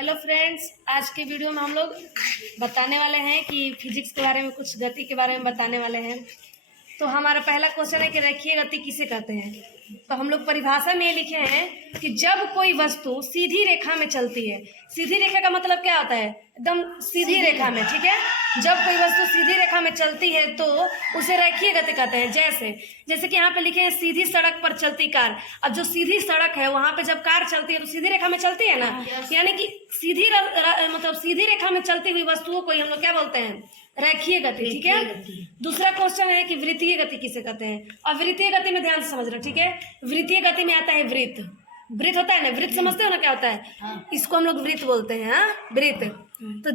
Hello friends, आज के video में हम लोग बताने वाले हैं कि फिजिक्स के बारे में, कुछ गति के बारे में बताने वाले हैं। तो हमारा पहला क्वेश्चन है कि रेखीय गति किसे कहते हैं। तो हम लोग परिभाषा में लिखे हैं कि जब कोई वस्तु सीधी रेखा में चलती है। सीधी रेखा का मतलब क्या होता है? एकदम सीधी रेखा में, ठीक है। जब कोई वस्तु सीधी रेखा में चलती है तो उसे रेखीय गति कहते हैं। जैसे कि यहाँ पे लिखे हैं सीधी सड़क पर चलती कार। अब जो सीधी सड़क है वहां पे जब कार चलती है तो सीधी रेखा में चलती है ना, यानी कि मतलब सीधी रेखा में चलती हुई वस्तुओं को हम लोग क्या बोलते हैं? रेखीय गति, ठीक है। दूसरा क्वेश्चन है कि वृत्तीय गति किसे कहते हैं। अब वृत्तीय गति में ध्यान से समझ रहे, ठीक है। वृत्तीय गति में आता है वृत्त। वृत्त होता है ना, वृत्त समझते हो ना क्या होता है? इसको हम लोग वृत्त बोलते हैं। हाँ, वृत्त। तो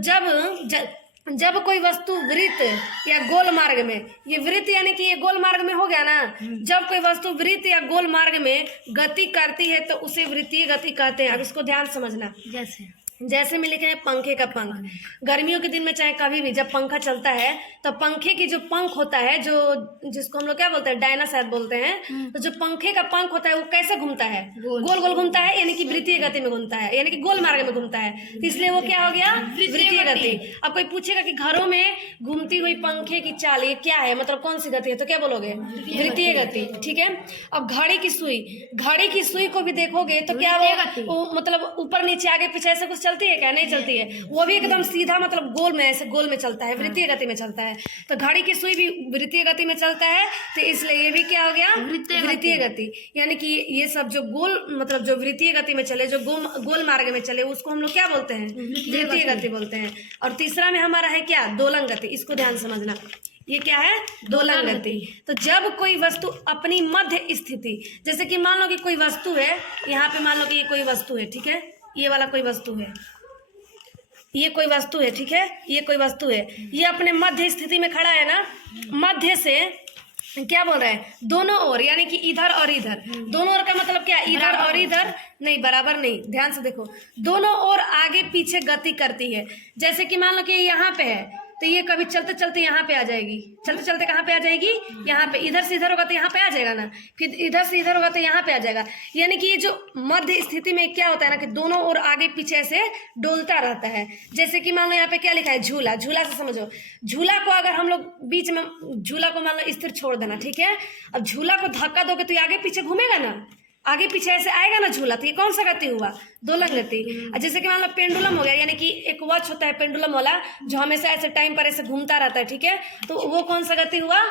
जब कोई वस्तु वृत्त या गोल मार्ग में, ये वृत्त यानी कि ये गोल मार्ग में हो गया ना। जब कोई वस्तु वृत्त या गोल मार्ग में गति करती है तो उसे वृत्तीय गति कहते हैं। अब इसको ध्यान समझना। जैसे में लिखे हैं पंखे का पंख। गर्मियों के दिन में चाहे कभी भी जब पंखा चलता है तो पंखे की जो पंख होता है, जो जिसको हम लोग क्या बोलते हैं, डायना शायद बोलते हैं। तो जो पंखे का पंख होता है वो कैसे घूमता है? गोल गोल घूमता है, यानी कि वृत्तीय गति में घूमता है, यानी कि गोल मार्ग में घूमता है। तो इसलिए वो क्या हो गया? वृत्तीय गति। अब कोई पूछेगा कि घरों में घूमती हुई पंखे की चाल ये क्या है, मतलब कौन सी गति है, तो क्या बोलोगे? वृत्तीय गति, ठीक है। अब घड़ी की सुई को भी देखोगे तो क्या वो मतलब ऊपर नीचे आगे पीछे ऐसे कुछ चलती है क्या? नहीं चलती है। वो भी एकदम सीधा मतलब गोल में, ऐसे गोल में चलता है, वृत्तीय गति में चलता है। तो घड़ी की सुई भी वृत्तीय गति में चलता है, तो इसलिए ये भी क्या हो गया? वृत्तीय गति। यानी कि ये सब जो गोल मतलब जो वृत्तीय गति में चले, जो गोल मार्ग में चले, उसको हम लोग क्या बोलते हैं? वृत्तीय गति बोलते हैं। और तीसरा में हमारा है क्या? दोलन गति। इसको ध्यान समझना, ये क्या है? दोलन गति। तो जब कोई वस्तु अपनी मध्य स्थिति, जैसे कि मान लो कि कोई वस्तु है, यहाँ पे मान लो कि ये कोई वस्तु है, ठीक है। ये वाला कोई वस्तु है, ये कोई वस्तु है, ठीक है। ये कोई वस्तु है, ये अपने मध्य स्थिति में खड़ा है ना। मध्य से क्या बोल रहा है? दोनों ओर, यानी कि इधर और इधर। दोनों ओर का मतलब क्या? इधर और इधर नहीं, बराबर नहीं। ध्यान से देखो, दोनों ओर आगे पीछे गति करती है। जैसे कि मान लो कि यहाँ पे है तो ये कभी चलते चलते यहाँ पे आ जाएगी, चलते चलते कहाँ पे आ जाएगी? यहाँ पे। इधर से इधर होगा तो यहाँ पे आ जाएगा ना, फिर इधर से इधर होगा तो यहाँ पे आ जाएगा। यानी कि ये जो मध्य स्थिति में क्या होता है ना कि दोनों ओर आगे पीछे से डोलता रहता है। जैसे कि मान लो यहाँ पे क्या लिखा है? झूला। झूला से समझो, झूला को अगर हम लोग बीच में, झूला को मान लो स्थिर छोड़ देना, ठीक है। अब झूला को धक्का दोगे तो ये आगे पीछे घूमेगा ना, आगे पीछे ऐसे आएगा ना झूला। तो ये कौन सा गति हुआ? दोलन गति। जैसे कि मान लो पेंडुलम हो गया, यानी कि एक वॉच होता है पेंडुलम वाला, जो हमेशा ऐसे टाइम पर ऐसे घूमता रहता है, ठीक है। तो वो कौन सा गति हुआ?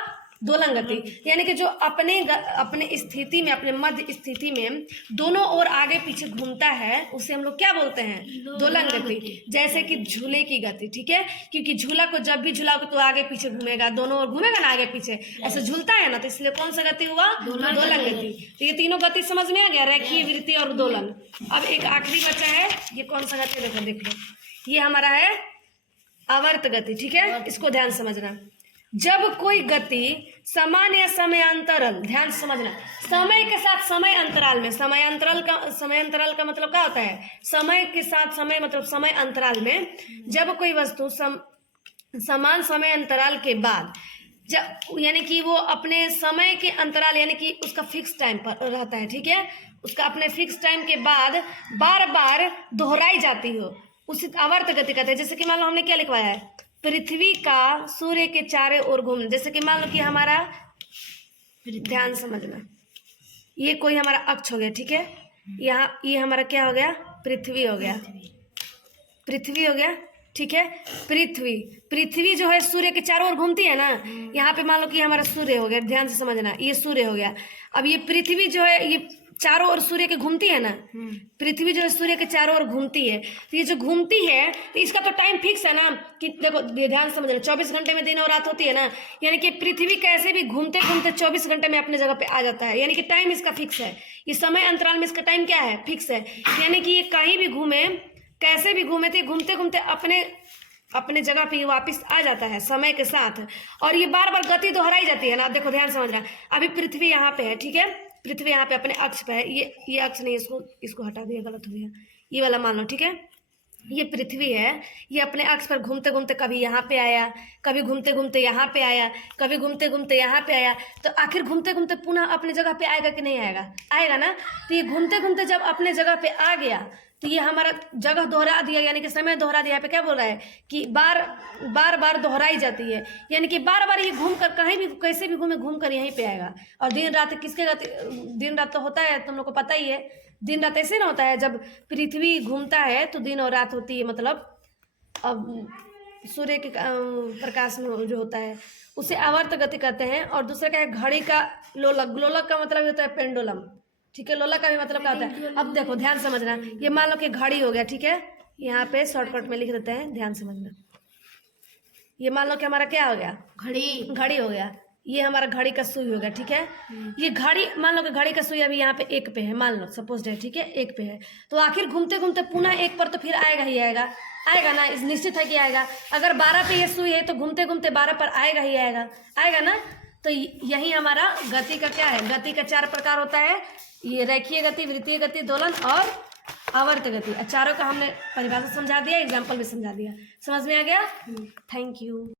दोलन गति। यानी कि जो अपने स्थिति में, अपने मध्य स्थिति में दोनों ओर आगे पीछे घूमता है, उसे हम लोग क्या बोलते हैं? दोलन गति। जैसे कि झूले की गति, ठीक है। क्योंकि झूला को जब भी झुलाओगे तो आगे पीछे घूमेगा, दोनों ओर घूमेगा ना, आगे पीछे ऐसे झूलता है ना, तो इसलिए कौन सा गति हुआ? दोलन गति। तो ये तीनों गति समझ में आ गया, रेखीय, वृत्तीय और दोलन। अब एक आखिरी बचा है, ये कौन सा गति? देखो देख लो, ये हमारा है आवर्त गति, ठीक है। इसको ध्यान समझना। जब कोई गति समान या समयांतरल, ध्यान समझना, समय के साथ समय अंतराल में, समयांतराल का मतलब क्या होता है? समय के साथ समय मतलब समय अंतराल में जब कोई वस्तु समान समय अंतराल के बाद, जब यानी कि वो अपने समय के अंतराल, यानी कि उसका फिक्स टाइम पर रहता है, ठीक है। उसका अपने फिक्स टाइम के बाद बार बार दोहराई जाती हो, उसी आवर्त गति कहते हैं। जैसे कि मान लो हमने क्या लिखवाया है? पृथ्वी का सूर्य के चारों ओर घूमना। जैसे कि मान लो कि हमारा, ध्यान समझना, ये कोई हमारा अक्ष हो गया, ठीक है। यहाँ ये हमारा क्या हो गया? पृथ्वी हो गया, पृथ्वी हो गया, ठीक है। पृथ्वी जो है सूर्य के चारों ओर घूमती है ना। यहाँ पे मान लो कि हमारा सूर्य हो गया, ध्यान से समझना, ये सूर्य हो गया। अब ये पृथ्वी जो है ये चारों ओर सूर्य के घूमती है ना। पृथ्वी जो है सूर्य के चारों ओर घूमती है, तो ये जो घूमती है तो इसका तो टाइम फिक्स है ना, कि देखो ध्यान समझना, 24 घंटे में दिन और रात होती है ना। यानी कि पृथ्वी कैसे भी घूमते घूमते 24 घंटे में अपने जगह पे आ जाता है, यानी कि टाइम इसका फिक्स है। ये समय अंतराल में इसका टाइम क्या है? फिक्स है। यानी कि ये कहीं भी घूमे, कैसे भी घूमे, तो घूमते घूमते अपने जगह पे वापस आ जाता है समय के साथ। और ये बार बार गति दोहराई जाती है ना। देखो ध्यान समझना, अभी पृथ्वी यहाँ पे है, ठीक है। पृथ्वी यहाँ पे अपने अक्ष पे है, ये अक्ष नहीं, इसको हटा दिया, गलत हो गया, ये वाला मान लो, ठीक है। ये पृथ्वी है, ये अपने अक्ष पर घूमते घूमते कभी यहाँ पे आया, कभी घूमते घूमते यहाँ पे आया, कभी घूमते घूमते यहाँ पे आया, तो आखिर घूमते घूमते पुनः अपने जगह पे आएगा कि नहीं आएगा? आएगा ना। तो ये घूमते घूमते जब अपने जगह पे आ गया तो ये हमारा जगह दोहरा दिया, यानी कि समय दोहरा दिया। यहाँ पे क्या बोल रहा है कि बार बार दोहराई जाती है, यानी कि बार बार ये घूम कर कहीं भी कैसे भी घूम कर यहीं पे आएगा। और दिन रात किसके गति, दिन रात तो होता है, तुम लोग को पता ही है। दिन रात ऐसे ना होता है, जब पृथ्वी घूमता है तो दिन और रात होती है, मतलब अब सूर्य के प्रकाश में जो होता है उसे आवर्त गति कहते हैं। और दूसरा क्या है, घड़ी का लोलक, लोलक का मतलब होता है पेंडुलम, ठीक है। लोलक का भी मतलब क्या होता है, अब देखो ध्यान समझना, ये मान लो कि घड़ी हो गया, ठीक है, यहाँ पे शॉर्टकट में लिख देते हैं, ध्यान समझना। ये मान लो कि हमारा क्या हो गया, घड़ी हो गया, ये हमारा घड़ी का सुई हो गया, ठीक है। ये घड़ी, मान लो कि घड़ी का सुई अभी यहाँ पे 1 पे है, मान लो सपोज है, ठीक है, 1 पे है, तो आखिर घूमते घूमते पुनः 1 पर तो फिर आएगा ही आएगा, आएगा ना, इस निश्चित है कि आएगा। अगर 12 पे ये सुई है तो घूमते घूमते 12 पर आएगा ही आएगा, आएगा ना। तो यही हमारा गति का क्या है, गति का 4 प्रकार होता है, ये रेखीय गति, वृत्तीय गति, दोलन और आवर्त गति। चारों का हमने परिभाषा समझा दिया, एग्जाम्पल भी समझा दिया। समझ में आ गया? Thank you.